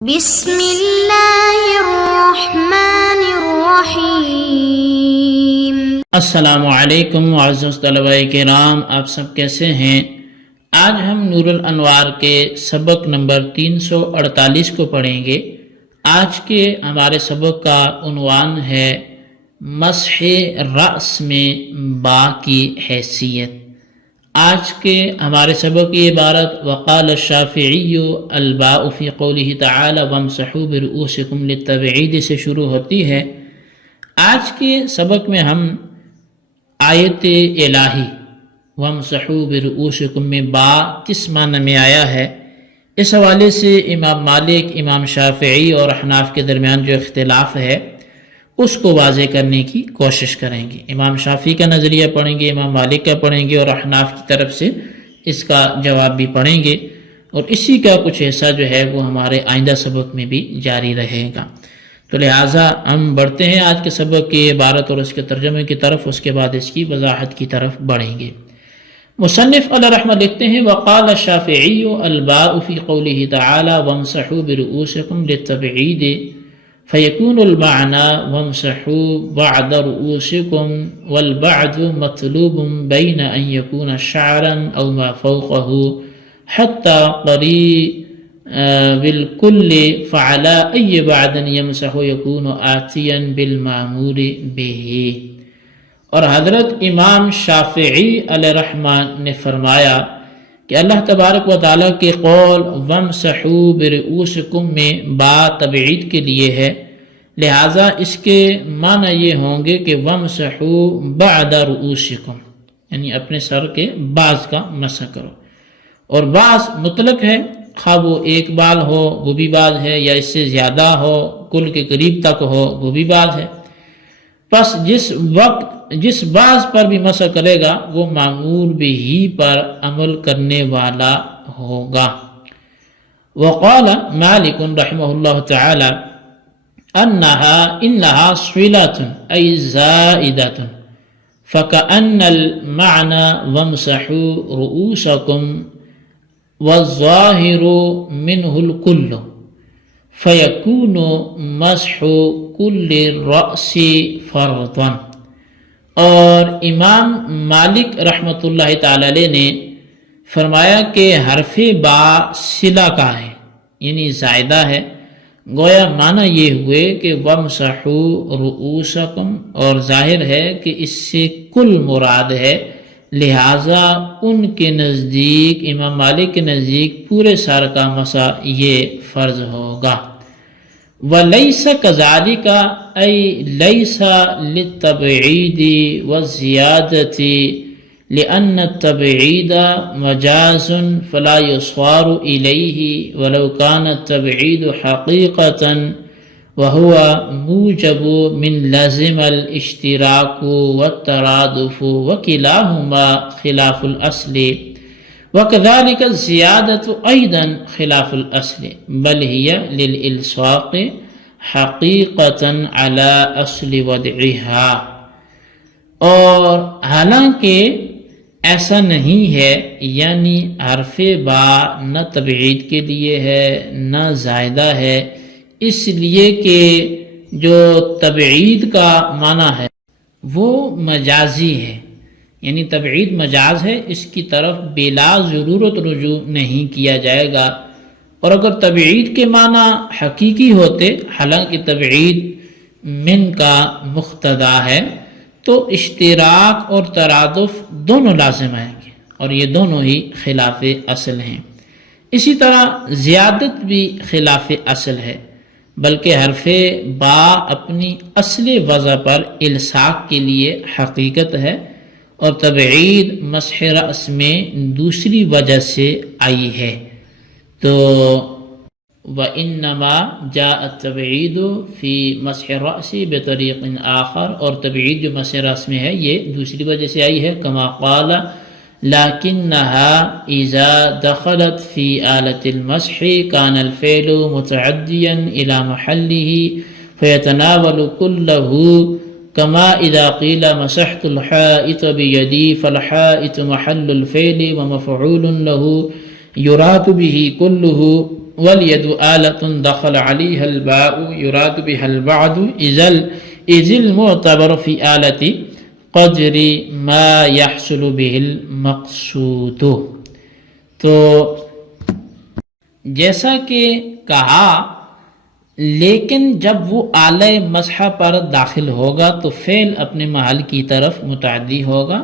بسم اللہ الرحمن الرحیم۔ السلام علیکم معزز طلباء کرام، آپ سب کیسے ہیں؟ آج ہم نور الانوار کے سبق نمبر 348 کو پڑھیں گے۔ آج کے ہمارے سبق کا عنوان ہے مسح رأس میں با کی حیثیت۔ آج کے ہمارے سبق کی عبارت وقال الشافعی الباء فی قولہ تعالی وامسحوا برؤوسکم للتبعید سے شروع ہوتی ہے۔ آج کے سبق میں ہم آیت الہی وامسحوا برؤوسکم میں با کس معنی میں آیا ہے، اس حوالے سے امام مالک، امام شافعی اور احناف کے درمیان جو اختلاف ہے اس کو واضح کرنے کی کوشش کریں گے۔ امام شافعی کا نظریہ پڑھیں گے، امام مالک کا پڑھیں گے اور احناف کی طرف سے اس کا جواب بھی پڑھیں گے، اور اسی کا کچھ حصہ جو ہے وہ ہمارے آئندہ سبق میں بھی جاری رہے گا۔ تو لہٰذا ہم بڑھتے ہیں آج کے سبق کی عبارت اور اس کے ترجمے کی طرف، اس کے بعد اس کی وضاحت کی طرف بڑھیں گے۔ مصنف علیہ رحمہ لکھتے ہیں وقال الشافعی الباء فی قولہ تعالی وامسحوا برؤوسکم للتبعید فیکون المعنى وامسحوا بعد رؤوسکم والبعد مطلوب بین ان یکون شعرا او ما فوقه حتی قریب بالکل فعلى ای بعد یمسح یکون آتیا بالمعمول به۔ اور حضرت امام شافعی علیہ رحمہ نے فرمایا کہ اللہ تبارک و تعالیٰ کے قول وامسحوا برؤوسکم میں با تبعید کے لیے ہے، لہٰذا اس کے معنی یہ ہوں گے کہ وامسحوا بعد رؤوسکم، یعنی اپنے سر کے بعض کا مسح کرو، اور بعض مطلق ہے، خواہ وہ ایک بال ہو وہ بھی بعض ہے، یا اس سے زیادہ ہو کل کے قریب تک ہو وہ بھی بعض ہے۔ پس جس بعض پر بھی مسح کرے گا وہ معمول بھی پر عمل کرنے والا ہوگا۔ وقال مالک رحمہ اللہ تعالی انہا صلۃ ای زائدۃ فکأن المعنى وامسحوا رؤوسکم والظاہر منہ الکل فیکون مسح کل الرأس فرضا۔ اور امام مالک رحمۃ اللہ تعالی علیہ نے فرمایا کہ حرف با صلہ کا ہے، یعنی زائدہ ہے، گویا معنی یہ ہوئے کہ وامسحوا رؤوسکم، اور ظاہر ہے کہ اس سے کل مراد ہے، لہٰذا ان کے نزدیک، امام مالک کے نزدیک پورے سر کا مسح یہ فرض ہوگا۔ وَلَيْسَ كَذَلِكَ أَيْ لَيْسَ لِلتَّبْعِيدِ وَالزِّيَادَةِ لِأَنَّ التَّبْعِيدَ مَجَازٌ فَلَا يُصَارُ إِلَيْهِ وَلَوْ كَانَ التَّبْعِيدُ حَقِيقَةً وَهُوَ مُوجَبٌ مِنْ لَزِمَ الِاشْتِرَاكُ وَالتَّرَادُفُ وَكِلَاهُمَا خِلَافُ الْأَصْلِ وَكَذَلِكَ الزِّيَادَةُ أَيْضًا خِلَافُ الْأَصْلِ بَلْ هِيَ لِلْإِلْصَاقِ حَقِيقَةً عَلَى أَصْلِ وَضْعِهَا۔ اور حالانکہ ایسا نہیں ہے، یعنی حرف با نہ تبعید کے لیے ہے نہ زائدہ ہے، اس لیے کہ جو تبعید کا معنی ہے وہ مجازی ہے، یعنی تبعید مجاز ہے، اس کی طرف بلا ضرورت رجوع نہیں کیا جائے گا۔ اور اگر تبعید کے معنی حقیقی ہوتے، حالانکہ تبعید من کا مقتضا ہے، تو اشتراک اور ترادف دونوں لازم آئیں گے، اور یہ دونوں ہی خلاف اصل ہیں۔ اسی طرح زیادت بھی خلاف اصل ہے، بلکہ حرف با اپنی اصل وضع پر الصاق کے لیے حقیقت ہے، اور تبعید مسح رأس میں دوسری وجہ سے آئی ہے۔ تو وَإِنَّمَا جَاءَ التَّبْعِيدُ فِي مَسْحِ الرَّأْسِ بِطَرِيقٍ آخر، اور تبعید جو مسح رأس میں ہے یہ دوسری وجہ سے آئی ہے، كما قال لكنها إذا دخلت في آلة المسح كان الفعل متعديا إلى محله فيتناول كله، كما إذا قيل مسحت الحائط بيدي فالحائط محل الفعل ومفعول له يراد به كله، والید آلۃ دخل علیہا الباء یراد بها البعد اذ المعتبر فی آلۃ قدر ما يحصل به المقصود. تو جیسا کہ کہا، لیکن جب وہ آلہ مسح پر داخل ہوگا تو فعل اپنے محل کی طرف متعدی ہوگا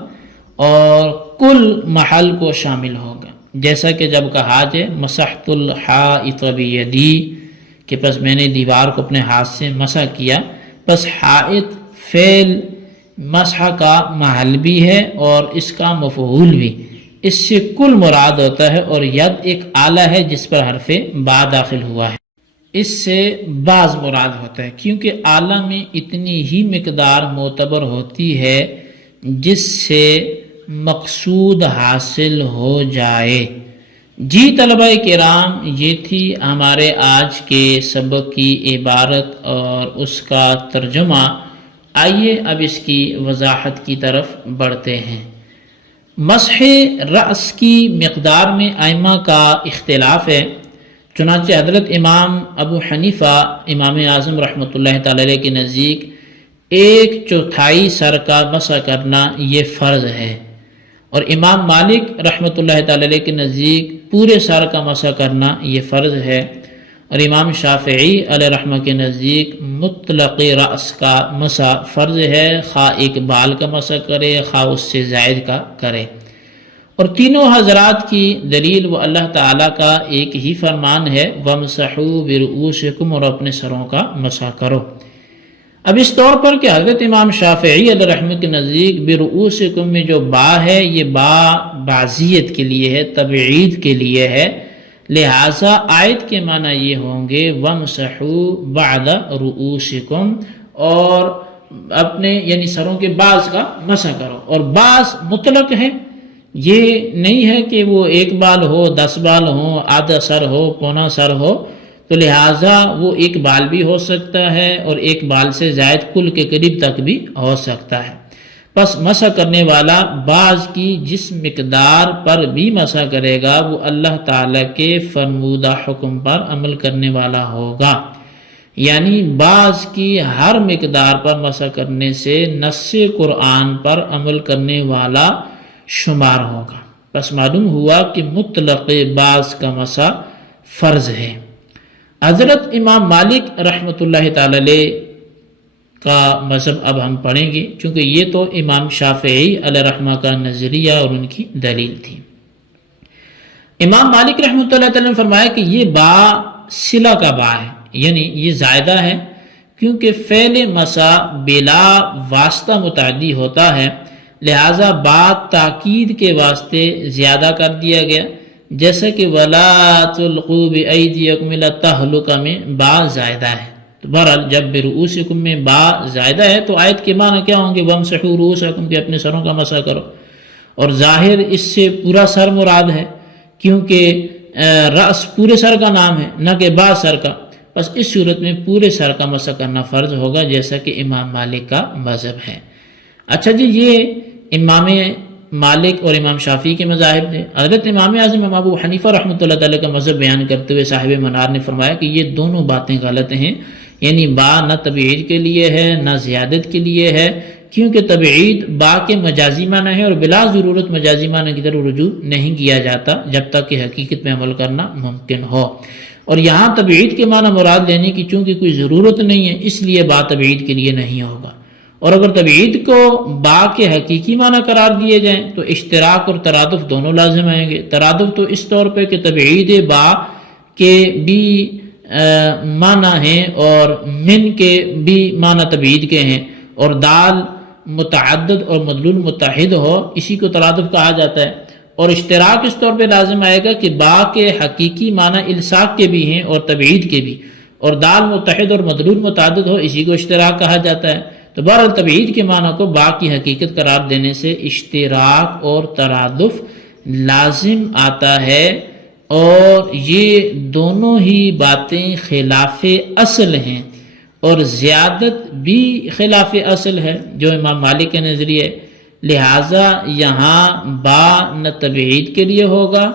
اور کل محل کو شامل ہوگا. جیسا کہ جب کہا جائے مسحت الحائط بیدی کہ پس میں نے دیوار کو اپنے ہاتھ سے مسح کیا، پس حائط فعل مسح کا محل بھی ہے اور اس کا مفعول بھی. اس سے کل مراد ہوتا ہے، اور ید ایک آلہ ہے جس پر حرف با داخل ہوا ہے. اس سے بعض مراد ہوتا ہے کیونکہ آلہ میں اتنی ہی مقدار معتبر ہوتی ہے جس سے مقصود حاصل ہو جائے. جی طلبہ کرام، یہ تھی ہمارے آج کے سبق کی عبارت اور اس کا ترجمہ. آئیے اب اس کی وضاحت کی طرف بڑھتے ہیں. مسح رأس کی مقدار میں ائمہ کا اختلاف ہے. چنانچہ حضرت امام ابو حنیفہ امام اعظم رحمۃ اللہ تعالی علیہ کے نزدیک 1/4 سر کا مسح کرنا یہ فرض ہے، اور امام مالک رحمۃ اللہ تعالی علیہ کے نزدیک پورے سر کا مسح کرنا یہ فرض ہے، اور امام شافعی علیہ رحمہ کے نزدیک مطلق رأس کا مسح فرض ہے، خواہ ایک بال کا مسح کرے خواہ اس سے زائد کا کرے. اور تینوں حضرات کی دلیل وہ اللہ تعالیٰ کا ایک ہی فرمان ہے وَامْسَحُوا بِرُؤُوسِكُمْ، اور اپنے سروں کا مسح کرو. اب اس طور پر کہ حضرت امام شافعی علیہ رحمہ کے نزدیک بِرُؤُوسِكُمْ میں جو با ہے یہ با بعضیت کے لیے ہے، تبعید کے لیے ہے، لہٰذا آیت کے معنی یہ ہوں گے وَامْسَحُوا بَعْدَ رُؤُوسِكُمْ، اور اپنے یعنی سروں کے بعض کا مسح کرو. اور بعض مطلق ہے، یہ نہیں ہے کہ وہ 1 بال ہو 10 بال ہو آدھا سر ہو پونا سر ہو، تو لہٰذا وہ 1 بال بھی ہو سکتا ہے اور 1 بال سے زائد کل کے قریب تک بھی ہو سکتا ہے. پس مسح کرنے والا بعض کی جس مقدار پر بھی مسح کرے گا وہ اللہ تعالیٰ کے فرمودہ حکم پر عمل کرنے والا ہوگا. یعنی بعض کی ہر مقدار پر مسح کرنے سے نص قرآن پر عمل کرنے والا شمار ہوگا. پس معلوم ہوا کہ مطلق بعض کا مسح فرض ہے. حضرت امام مالک رحمۃ اللہ تعالی علیہ کا مذہب اب ہم پڑھیں گے، چونکہ یہ تو امام شافعی علیہ رحمہ کا نظریہ اور ان کی دلیل تھی. امام مالک رحمۃ اللہ تعالی نے فرمایا کہ یہ با صلہ کا با ہے، یعنی یہ زائدہ ہے، کیونکہ فعل مسح بلا واسطہ متعدی ہوتا ہے، لہٰذا بات تاکید کے واسطے زیادہ کر دیا گیا. جیسا کہ وَلَا تُلْقُوا بِأَيْدِيكُمْ إِلَى التَّهْلُكَةِ میں با زائدہ ہے. تو بہرحال جب بِرُؤُوسِكُم میں با زائدہ ہے تو آیت کے معنی کیا ہوں گے وَامْسَحُوا رُؤُوسَكُم کہ اپنے سروں کا مسح کرو. اور ظاہر اس سے پورا سر مراد ہے، کیونکہ رأس پورے سر کا نام ہے نہ کہ با سر کا. بس اس صورت میں پورے سر کا مسح کرنا فرض ہوگا جیسا کہ امام مالک کا مذہب ہے. اچھا جی، یہ امام مالک اور امام شافعی کے مذاہب تھے. حضرت امام اعظم امام ابو حنیفہ رحمۃ اللہ تعالیٰ کا مذہب بیان کرتے ہوئے صاحب منار نے فرمایا کہ یہ دونوں باتیں غلط ہیں. یعنی با نہ تبعید کے لیے ہے نہ زیادت کے لیے ہے، کیونکہ تبعید با کے مجازی معنی ہے اور بلا ضرورت مجازی معنی کی طرف رجوع نہیں کیا جاتا جب تک کہ حقیقت میں عمل کرنا ممکن ہو. اور یہاں تبعید کے معنی مراد لینے کی چونکہ کوئی ضرورت نہیں ہے، اس لیے با تبعید کے لیے نہیں ہوگا. اور اگر تبعید کو با کے حقیقی معنی قرار دیے جائیں تو اشتراک اور ترادف دونوں لازم آئیں گے. ترادف تو اس طور پہ کہ تبعید با کے بھی معنی ہیں اور من کے بھی معنی تبعید کے ہیں، اور دال متعدد اور مدلول متحد ہو، اسی کو ترادف کہا جاتا ہے. اور اشتراک اس طور پہ لازم آئے گا کہ با کے حقیقی معنی الصاق کے بھی ہیں اور تبعید کے بھی، اور دال متحد اور مدلول متعدد ہو، اسی کو اشتراک کہا جاتا ہے. تو بہرحال تبعید کے معنی کو با کی حقیقت قرار دینے سے اشتراک اور ترادف لازم آتا ہے، اور یہ دونوں ہی باتیں خلاف اصل ہیں، اور زیادت بھی خلاف اصل ہے جو امام مالک کے نظریے. لہٰذا یہاں با نہ تبعید کے لیے ہوگا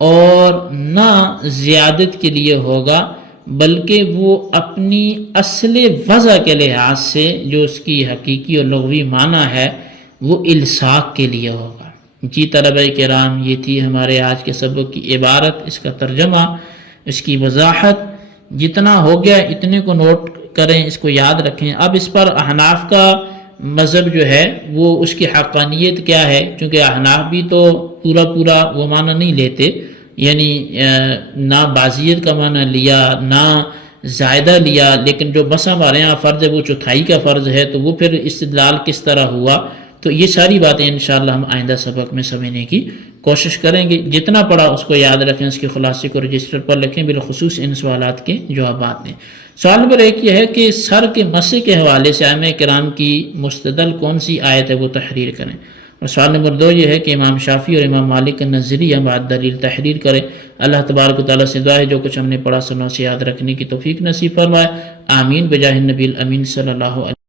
اور نہ زیادت کے لیے ہوگا، بلکہ وہ اپنی اصل وضع کے لحاظ سے جو اس کی حقیقی اور لغوی معنی ہے وہ الصاق کے لیے ہوگا۔ جی طلبہ کرام، یہ تھی ہمارے آج کے سبق کی عبارت، اس کا ترجمہ، اس کی وضاحت۔ جتنا ہو گیا اتنے کو نوٹ کریں، اس کو یاد رکھیں۔ اب اس پر احناف کا مذہب جو ہے وہ اس کی حقانیت کیا ہے، چونکہ احناف بھی تو پورا وہ معنی نہیں لیتے، یعنی نہ بازیت کا معنی لیا نہ زائدہ لیا، لیکن جو بس ہمارے یہاں فرض ہے وہ چوتھائی کا فرض ہے، تو وہ پھر استدلال کس طرح ہوا، تو یہ ساری باتیں انشاءاللہ ہم آئندہ سبق میں سمجھنے کی کوشش کریں گے۔ جتنا پڑھا اس کو یاد رکھیں، اس کے خلاصے کو رجسٹر پر لکھیں، بالخصوص ان سوالات کے جوابات دیں۔ سوال نمبر 1 یہ ہے کہ سر کے مسح کے حوالے سے ائمہ کرام کی مستدل کون سی آیت ہے وہ تحریر کریں، اور سوال نمبر 2 یہ ہے کہ امام شافعی اور امام مالک کا نظریہ بعد دلیل تحریر کریں۔ اللہ تبارک و تعالیٰ سے دعا ہے جو کچھ ہم نے پڑھا سنا اسے یاد رکھنے کی توفیق نصیب فرمائے، آمین بجاہ النبی الامین صلی اللہ علیہ